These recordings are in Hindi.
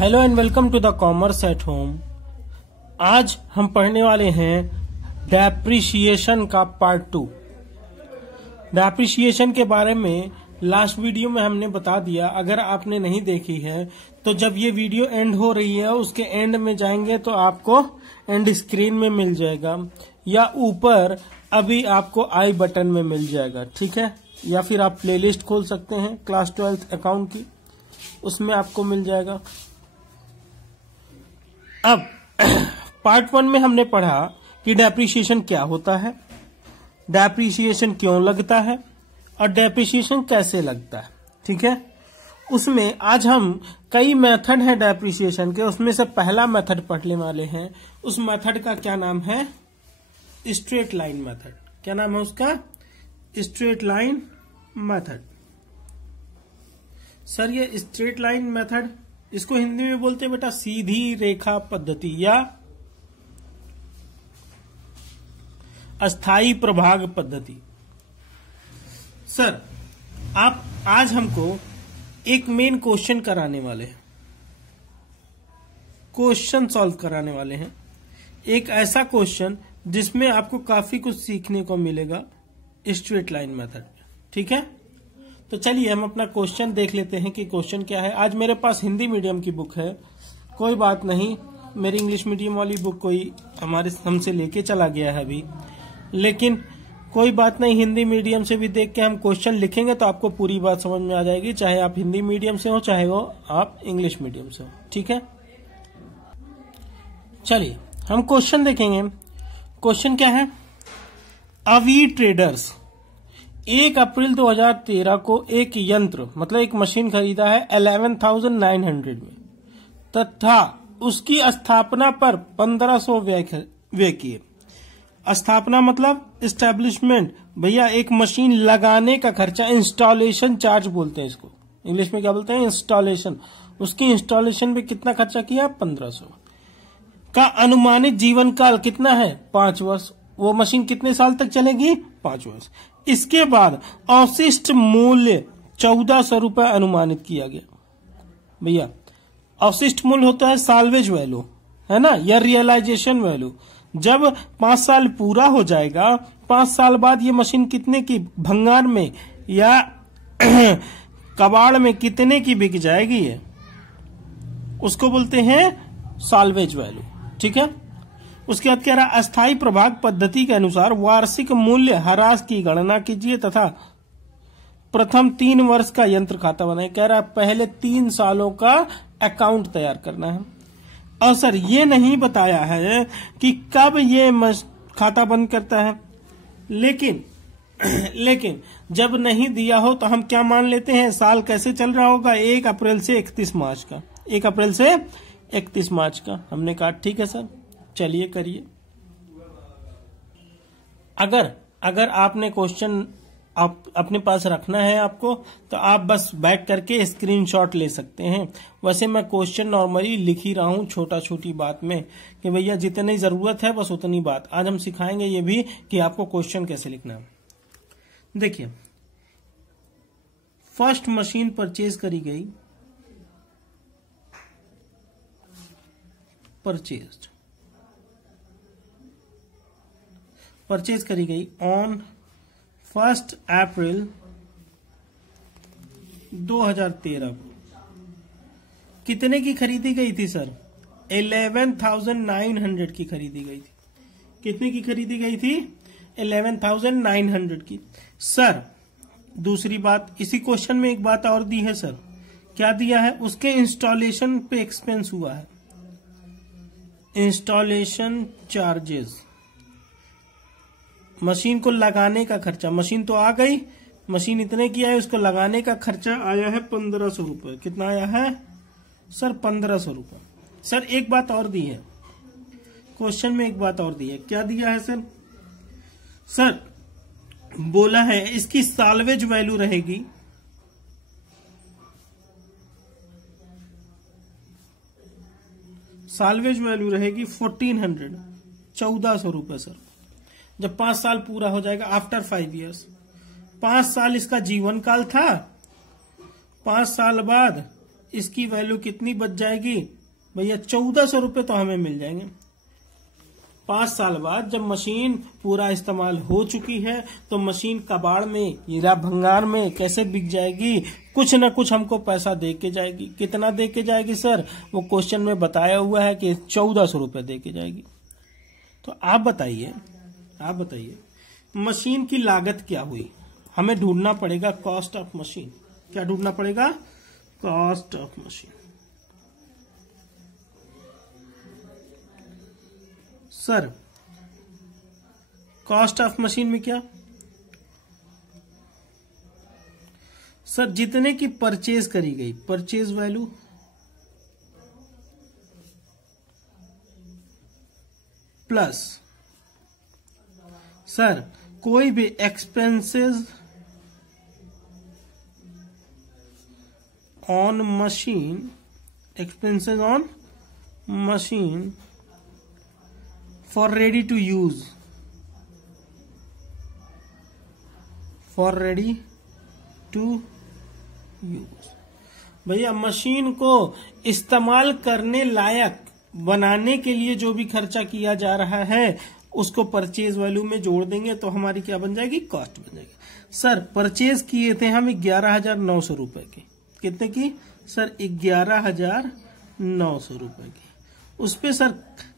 Hello and welcome to the commerce at home. आज हम पढ़ने वाले हैं डेप्रिसिएशन का पार्ट 2। डेप्रिसिएशन के बारे में लास्ट वीडियो में हमने बता दिया। अगर आपने नहीं देखी है तो जब ये वीडियो एंड हो रही है उसके एंड में जाएंगे तो आपको एंड स्क्रीन में मिल जाएगा, या ऊपर अभी आपको आई बटन में मिल जाएगा, ठीक है। या फिर आप प्लेलिस्ट खोल सकते हैं क्लास 12 अकाउंट की, उसमें आपको मिल जाएगा। अब पार्ट 1 में हमने पढ़ा कि डेप्रिसिएशन क्या होता है, डेप्रिसिएशन क्यों लगता है और डेप्रिसिएशन कैसे लगता है, ठीक है। उसमें आज हम कई मेथड हैं डेप्रिसिएशन के, उसमें से पहला मेथड पढ़ने वाले हैं। उस मेथड का क्या नाम है? Straight line method. क्या नाम है उसका? Straight line method. सर ये स्ट्रेट लाइन मेथड, इसको हिंदी में बोलते हैं बेटा सीधी रेखा पद्धति या अस्थाई प्रभाग पद्धति। सर आप आज हमको एक मेन क्वेश्चन कराने वाले हैं, क्वेश्चन सॉल्व कराने वाले हैं। एक ऐसा क्वेश्चन जिसमें आपको काफी कुछ सीखने को मिलेगा स्ट्रेट लाइन मेथड, ठीक है। तो चलिए हम अपना क्वेश्चन देख लेते हैं कि क्वेश्चन क्या है। आज मेरे पास हिंदी मीडियम की बुक है, कोई बात नहीं, मेरी इंग्लिश मीडियम वाली बुक कोई हमसे लेके चला गया है अभी, लेकिन कोई बात नहीं, हिंदी मीडियम से भी देख के हम क्वेश्चन लिखेंगे तो आपको पूरी बात समझ में आ जाएगी, चाहे आप हिंदी मीडियम से हो चाहे वो आप इंग्लिश मीडियम से हो, ठीक है। चलिए हम क्वेश्चन देखेंगे। क्वेश्चन क्या है? अवी ट्रेडर्स 1 अप्रैल 2013 को एक यंत्र मतलब एक मशीन खरीदा है 11,900 में तथा उसकी स्थापना पर 1,500 व्यय किए। स्थापना मतलब एस्टेब्लिशमेंट, भैया एक मशीन लगाने का खर्चा, इंस्टॉलेशन चार्ज बोलते हैं इसको, इंग्लिश में क्या बोलते हैं? इंस्टॉलेशन। उसकी इंस्टॉलेशन पे कितना खर्चा किया? 1,500 का अनुमानित जीवन काल कितना है? 5 वर्ष। वो मशीन कितने साल तक चलेगी? 5 वर्ष। इसके बाद अवशिष्ट मूल्य 1,400 रुपए अनुमानित किया गया। भैया अवशिष्ट मूल्य होता है साल्वेज वैल्यू, है ना, या रियलाइजेशन वैल्यू। जब 5 साल पूरा हो जाएगा, 5 साल बाद ये मशीन कितने की भंगार में या कबाड़ में कितने की बिक जाएगी, ये उसको बोलते हैं साल्वेज वैल्यू, ठीक है। उसके बाद कह रहा अस्थाई प्रभाग पद्धति के अनुसार वार्षिक मूल्य ह्रास की गणना कीजिए तथा प्रथम 3 वर्ष का यंत्र खाता बनाए। कह रहा पहले 3 सालों का अकाउंट तैयार करना है। और सर ये नहीं बताया है कि कब ये खाता बंद करता है, लेकिन जब नहीं दिया हो तो हम क्या मान लेते हैं? साल कैसे चल रहा होगा? 1 अप्रैल से 31 मार्च का। 1 अप्रैल से 31 मार्च का। हमने कहा ठीक है सर, चलिए करिए। अगर आपने क्वेश्चन आप अपने पास रखना है आपको, तो आप बस बैक करके स्क्रीनशॉट ले सकते हैं। वैसे मैं क्वेश्चन नॉर्मली लिख ही रहा हूं छोटी बात में, कि भैया जितनी जरूरत है बस उतनी बात। आज हम सिखाएंगे ये भी कि आपको क्वेश्चन कैसे लिखना है। देखिए, फर्स्ट मशीन परचेज करी गई, परचेज करी गई ऑन 1 अप्रैल 2013 को। कितने की खरीदी गई थी सर? 11,900 की खरीदी गई थी। कितने की खरीदी गई थी? 11,900 की। सर दूसरी बात, इसी क्वेश्चन में एक बात और दी है सर। क्या दिया है? उसके इंस्टॉलेशन पे एक्सपेंस हुआ है, इंस्टॉलेशन चार्जेस, मशीन को लगाने का खर्चा। मशीन तो आ गई, मशीन इतने की है, उसको लगाने का खर्चा आया है 1,500 रुपए। कितना आया है सर? 1,500 रुपए। सर एक बात और दी है क्वेश्चन में, एक बात और दी है। क्या दिया है सर? सर बोला है इसकी साल्वेज वैल्यू रहेगी, साल्वेज वैल्यू रहेगी 1,400, 1,400 रुपए सर। जब 5 साल पूरा हो जाएगा, आफ्टर 5 ईयर्स, 5 साल इसका जीवन काल था, 5 साल बाद इसकी वैल्यू कितनी बच जाएगी भैया? 1400 रुपये तो हमें मिल जाएंगे। 5 साल बाद जब मशीन पूरा इस्तेमाल हो चुकी है तो मशीन कबाड़ में हीरा भंगार में कैसे बिक जाएगी? कुछ न कुछ हमको पैसा दे के जाएगी। कितना दे के जाएगी सर? वो क्वेश्चन में बताया हुआ है कि 1400 रुपये दे के जाएगी। तो आप बताइए मशीन की लागत क्या हुई? हमें ढूंढना पड़ेगा कॉस्ट ऑफ मशीन। क्या ढूंढना पड़ेगा? Cost of machine. Sir cost of machine में क्या? सर जितने की परचेज करी गई, परचेज वैल्यू प्लस सर कोई भी expenses on machine, expenses on machine for ready to use, for ready to use. भैया मशीन को इस्तेमाल करने लायक बनाने के लिए जो भी खर्चा किया जा रहा है उसको परचेज वैल्यू में जोड़ देंगे तो हमारी क्या बन जाएगी? कॉस्ट बन जाएगी। सर परचेज किए थे हम 11,900 रुपए की। कितने की सर? 11,900 रुपए की। उस पे सर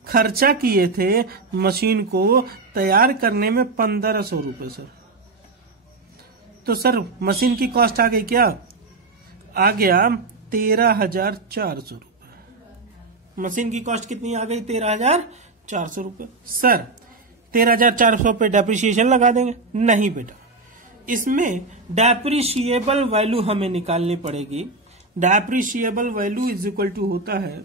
खर्चा किए थे मशीन को तैयार करने में 1500 रुपए सर। तो सर मशीन की कॉस्ट आ गई क्या? आ गया 13,400 रुपए। मशीन की कॉस्ट कितनी आ गई? 13,400 रुपए। सर 13,400 पे डेप्रिसिएशन लगा देंगे? नहीं बेटा, इसमें डेप्रिशिएबल वैल्यू हमें निकालनी पड़ेगी। Depreciable value is equal to होता है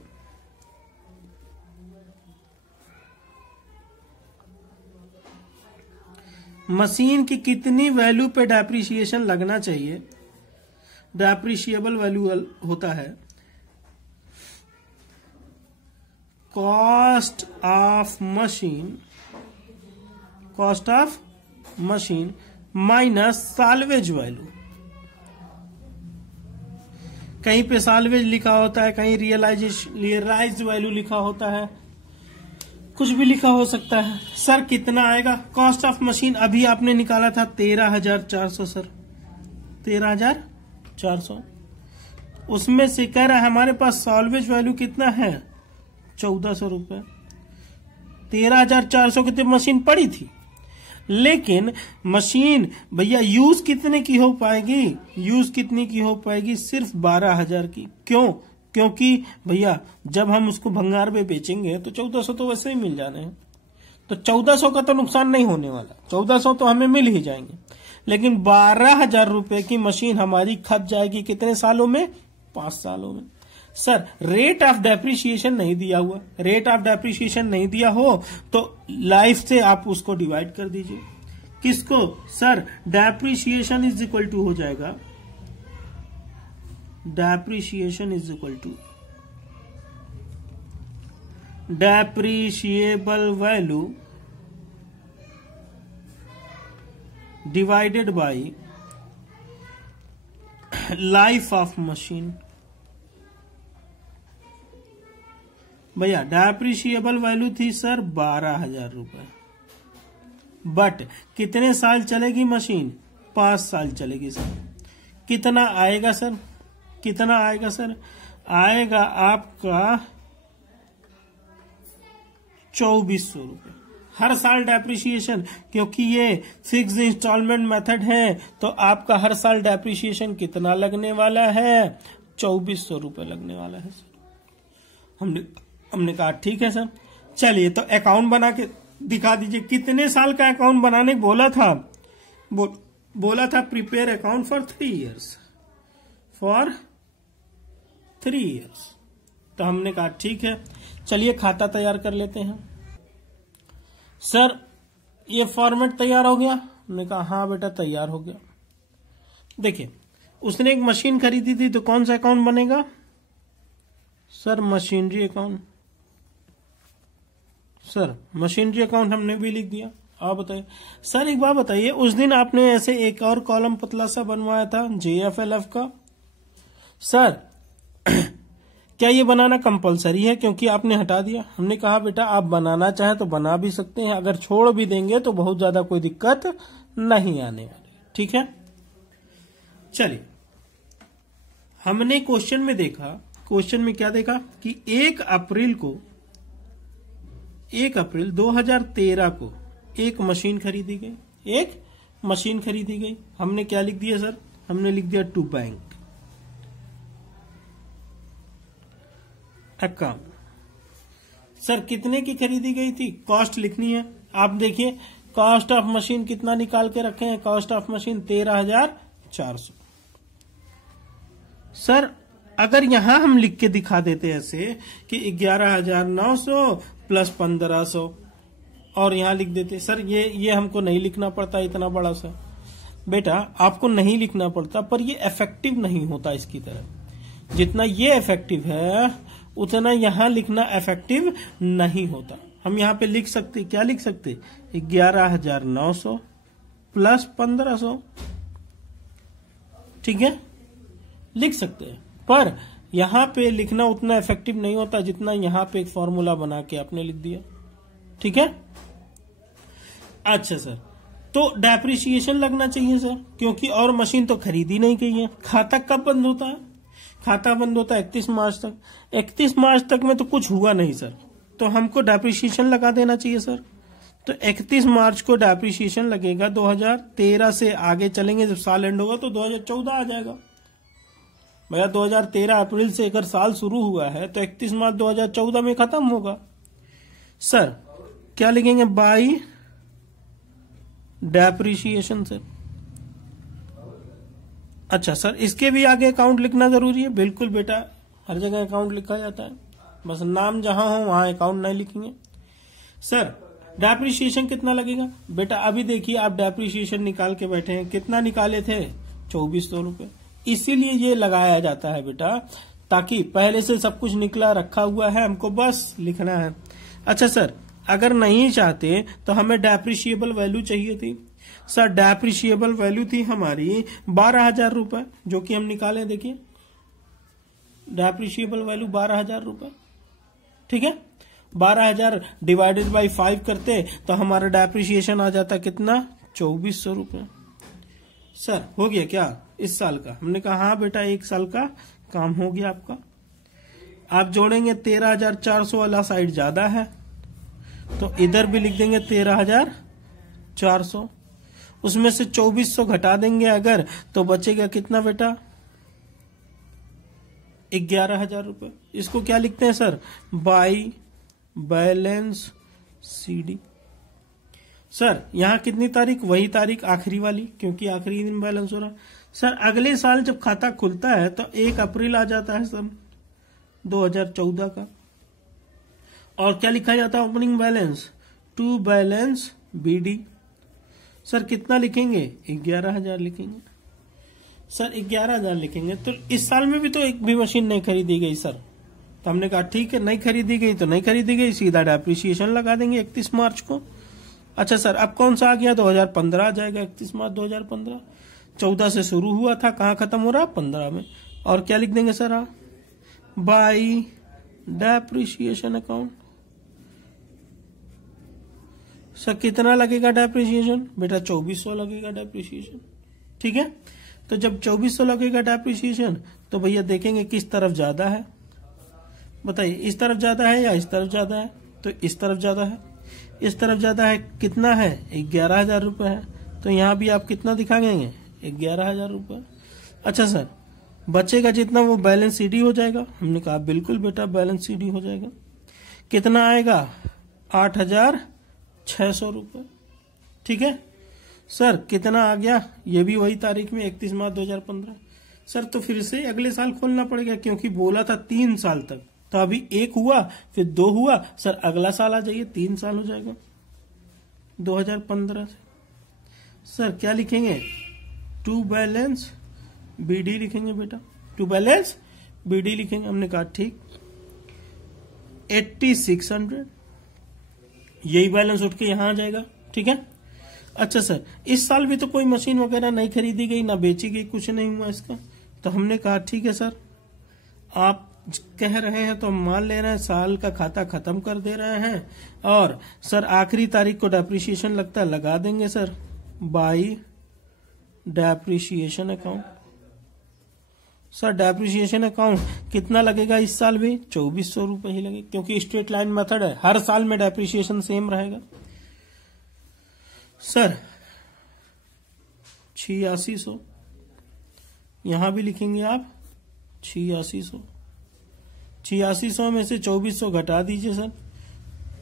मशीन की कितनी वैल्यू पे डेप्रिसिएशन लगना चाहिए। डेप्रिशिएबल वैल्यू होता है cost of machine minus salvage value. कहीं पे साल्वेज लिखा होता है, कहीं रियलाइज्ड वैल्यू लिखा होता है, कुछ भी लिखा हो सकता है। सर कितना आएगा? कॉस्ट ऑफ मशीन अभी आपने निकाला था 13,400 सर, 13,400। उसमें से कह रहा है हमारे पास सॉल्वेज वैल्यू कितना है? 1400 रुपए। 13,400 की तो मशीन पड़ी थी, लेकिन मशीन भैया यूज कितने की हो पाएगी? यूज कितनी की हो पाएगी? सिर्फ 12,000 की। क्यों? क्योंकि भैया जब हम उसको भंगार में बेचेंगे तो 1400 तो वैसे ही मिल जाने हैं, तो 1400 का तो नुकसान नहीं होने वाला, 1400 तो हमें मिल ही जाएंगे। लेकिन 12,000 रुपए की मशीन हमारी खप जाएगी कितने सालों में? 5 सालों में। सर रेट ऑफ डेप्रिसिएशन नहीं दिया हुआ, रेट ऑफ डेप्रिसिएशन नहीं दिया हो तो लाइफ से आप उसको डिवाइड कर दीजिए। किसको? Sir depreciation is equal to हो जाएगा, depreciation is equal to depreciable value divided by life of machine. भैया डेप्रिशिएबल वैल्यू थी सर 12,000 रुपए, बट कितने साल चलेगी मशीन? 5 साल चलेगी सर। कितना आएगा सर? कितना आएगा सर? आएगा आपका 2400 रुपए हर साल डेप्रिसिएशन। क्योंकि ये फिक्स इंस्टॉलमेंट मेथड है तो आपका हर साल डेप्रिसिएशन कितना लगने वाला है? 2400 रुपए लगने वाला है सर। हमने कहा ठीक है सर, चलिए तो अकाउंट बना के दिखा दीजिए। कितने साल का अकाउंट बनाने बोला था? बोला था prepare account for 3 years, for 3 years. तो हमने कहा ठीक है, चलिए खाता तैयार कर लेते हैं। सर ये फॉर्मेट तैयार हो गया? हमने कहा हाँ बेटा तैयार हो गया। देखिए उसने एक मशीन खरीदी थी तो कौन सा अकाउंट बनेगा? Sir machinery account. Sir machinery account हमने भी लिख दिया। आप बताइए सर, एक बात बताइए, उस दिन आपने ऐसे एक और कॉलम पतला सा बनवाया था JFLF का। सर क्या ये बनाना कंपलसरी है क्योंकि आपने हटा दिया? हमने कहा बेटा आप बनाना चाहे तो बना भी सकते हैं, अगर छोड़ भी देंगे तो बहुत ज्यादा कोई दिक्कत नहीं आने वाली। ठीक है, चलिए हमने क्वेश्चन में देखा, क्वेश्चन में क्या देखा कि 1 अप्रैल 2013 को एक मशीन खरीदी गई, एक मशीन खरीदी गई। हमने क्या लिख दिया सर? हमने लिख दिया टू बैंक अकाउंट। सर कितने की खरीदी गई थी? कॉस्ट लिखनी है। आप देखिए कॉस्ट ऑफ मशीन कितना निकाल के रखे हैं? Cost of machine 13,400। सर अगर यहां हम लिख के दिखा देते ऐसे कि 11,900 प्लस 1,500 और यहां लिख देते, सर ये हमको नहीं लिखना पड़ता इतना बड़ा सा। बेटा आपको नहीं लिखना पड़ता, पर ये इफेक्टिव नहीं होता इसकी तरह। जितना ये इफेक्टिव है उतना यहां लिखना इफेक्टिव नहीं होता। हम यहां पे लिख सकते, क्या लिख सकते? 11,900 प्लस 1,500। ठीक है, लिख सकते हैं, पर यहां पे लिखना उतना इफेक्टिव नहीं होता जितना यहां पे एक फॉर्मूला बना के आपने लिख दिया। ठीक है, अच्छा सर, तो डेप्रिसिएशन लगना चाहिए सर, क्योंकि और मशीन तो खरीदी नहीं गई है। खाता कब बंद होता है? खाता बंद होता है 31 मार्च तक। 31 मार्च तक में तो कुछ हुआ नहीं सर, तो हमको डेप्रिसिएशन लगा देना चाहिए सर। तो 31 मार्च को डेप्रिसिएशन लगेगा। 2013 से आगे चलेंगे, जब साल एंड होगा तो 2014 आ जाएगा। भैया 2013 अप्रैल से अगर साल शुरू हुआ है तो 31 मार्च 2014 में खत्म होगा। सर क्या लिखेंगे? बाई डेप्रिसिएशन से। अच्छा सर, इसके भी आगे अकाउंट लिखना जरूरी है? बिल्कुल बेटा, हर जगह अकाउंट लिखा जाता है, बस नाम जहां हो वहां अकाउंट नहीं लिखेंगे। सर डेप्रिसिएशन कितना लगेगा? बेटा अभी देखिए आप डेप्रिसिएशन निकाल के बैठे हैं, कितना निकाले थे? 2400 रुपए। इसीलिए ये लगाया जाता है बेटा, ताकि पहले से सब कुछ निकला रखा हुआ है, हमको बस लिखना है। अच्छा सर, अगर नहीं चाहते तो हमें डेप्रिशिएबल वैल्यू चाहिए थी। सर डेप्रिशिएबल वैल्यू थी हमारी 12,000 रुपए, जो कि हम निकाले। देखिए डेप्रिशिएबल वैल्यू 12,000 रुपए। ठीक है, 12,000 डिवाइडेड बाई 5 करते तो हमारा डेप्रिशिएशन आ जाता कितना? 2400 रुपए। सर हो गया क्या इस साल का? हमने कहा हाँ बेटा, 1 साल का काम हो गया आपका। आप जोड़ेंगे 13,400 वाला साइड ज्यादा है तो इधर भी लिख देंगे 13,400। उसमें से 2400 घटा देंगे अगर, तो बचेगा कितना बेटा? 11,000 रुपए। इसको क्या लिखते हैं sir? By balance CD. Sir यहां कितनी तारीख? वही तारीख आखिरी वाली, क्योंकि आखिरी दिन बैलेंस हो रहा है। सर अगले साल जब खाता खुलता है तो 1 अप्रैल आ जाता है सर 2014 का। और क्या लिखा जाता है? Opening balance to balance BD. Sir कितना लिखेंगे? 11,000 लिखेंगे। सर 11,000 लिखेंगे तो इस साल में भी तो एक भी मशीन नहीं खरीदी गई सर। तो हमने कहा ठीक है, नहीं खरीदी गई तो नहीं खरीदी गई, सीधा डेप्रिसिएशन लगा देंगे 31 मार्च को। अच्छा सर, अब कौन सा आ गया? 2015 आ जाएगा। 31 मार्च 2015। 14 से शुरू हुआ था, कहाँ खत्म हो रहा? 15 में। और क्या लिख देंगे sir? By depreciation account. Sir कितना लगेगा डेप्रिसिएशन? बेटा 2400 लगेगा डेप्रिसिएशन। ठीक है, तो जब 2400 लगेगा डेप्रिसिएशन तो भैया देखेंगे किस तरफ ज्यादा है। बताइए, इस तरफ ज्यादा है या इस तरफ ज्यादा है? तो इस तरफ ज्यादा है। इस तरफ ज्यादा है, कितना है? 11,000 रुपए है। तो यहां भी आप कितना दिखाएंगे? 11,000 रुपए। अच्छा सर, बचेगा जितना वो बैलेंस सीडी हो जाएगा। हमने कहा बिल्कुल बेटा, बैलेंस सीडी हो जाएगा। कितना आएगा? 8,600 रुपए। ठीक है सर, कितना आ गया? ये भी वही तारीख में 31 मार्च 2015। सर तो फिर से अगले साल खोलना पड़ेगा, क्योंकि बोला था 3 साल तक, तो अभी 1 हुआ, फिर 2 हुआ। सर अगला साल आ जाइए, 3 साल हो जाएगा 2015 से। सर क्या लिखेंगे? टू बैलेंस बीडी लिखेंगे बेटा, टू बैलेंस बीडी लिखेंगे। हमने कहा ठीक। 8600 यही बैलेंस उठ के यहां आ जाएगा। ठीक है। अच्छा सर, इस साल भी तो कोई मशीन वगैरह नहीं खरीदी गई, ना बेची गई, कुछ नहीं हुआ इसका। तो हमने कहा ठीक है सर, आप कह रहे हैं तो हम मान ले रहे हैं, साल का खाता खत्म कर दे रहे हैं। और सर आखिरी तारीख को डेप्रिसिएशन लगता है, लगा देंगे sir by depreciation account. Sir depreciation account कितना लगेगा इस साल भी? 2400 रुपए ही लगेगा, क्योंकि स्ट्रेट लाइन मेथड है, हर साल में डेप्रिसिएशन सेम रहेगा। सर 8600 यहां भी लिखेंगे आप 8600। 8600 में से 2400 घटा दीजिए सर,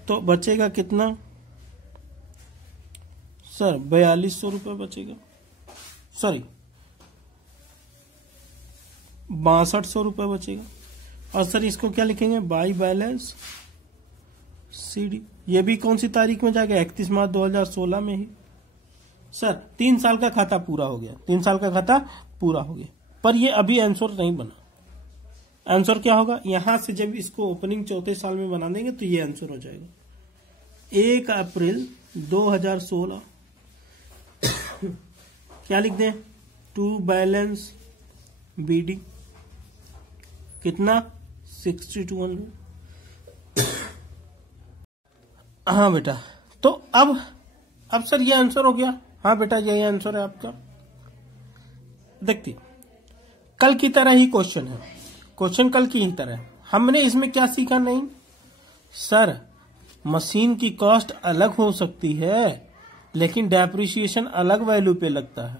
तो बचेगा कितना सर? 4200 रुपए बचेगा, सॉरी 6200 रुपए बचेगा। और सर इसको क्या लिखेंगे? By balance CD. ये भी कौन सी तारीख में जाएगा? 31 मार्च 2016 में ही। सर 3 साल का खाता पूरा हो गया, 3 साल का खाता पूरा हो गया, पर ये अभी आंसर नहीं बना। आंसर क्या होगा? यहां से जब इसको ओपनिंग चौथे साल में बना देंगे तो ये आंसर हो जाएगा 1 अप्रैल 2016। क्या लिख दें? टू बैलेंस बीडी कितना? 6200। हाँ बेटा, तो अब सर ये आंसर हो गया। हाँ बेटा यही आंसर है आपका। देखिए कल की तरह ही क्वेश्चन है, क्वेश्चन कल की ही तरह। हमने इसमें क्या सीखा? नहीं सर, मशीन की कॉस्ट अलग हो सकती है लेकिन डेप्रिसिएशन अलग वैल्यू पे लगता है।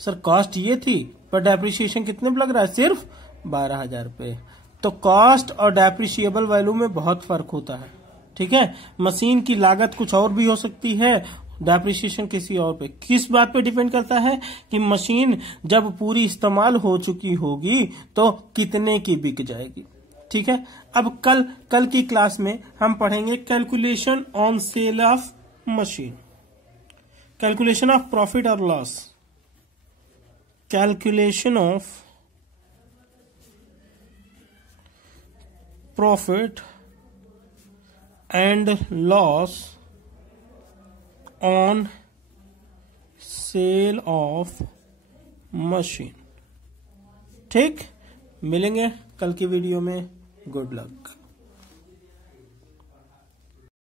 सर कॉस्ट ये थी पर डेप्रिसिएशन कितने पे लग रहा है? सिर्फ 12,000 रुपए। तो कॉस्ट और डेप्रिसिएबल वैल्यू में बहुत फर्क होता है, ठीक है। मशीन की लागत कुछ और भी हो सकती है, डेप्रिसिएशन किसी और पे। किस बात पे डिपेंड करता है कि मशीन जब पूरी इस्तेमाल हो चुकी होगी तो कितने की बिक जाएगी, ठीक है। अब कल की क्लास में हम पढ़ेंगे calculation on sale of machine, calculation of profit और loss, calculation of profit and loss on sale of machine. ठीक, मिलेंगे कल की वीडियो में। Good luck.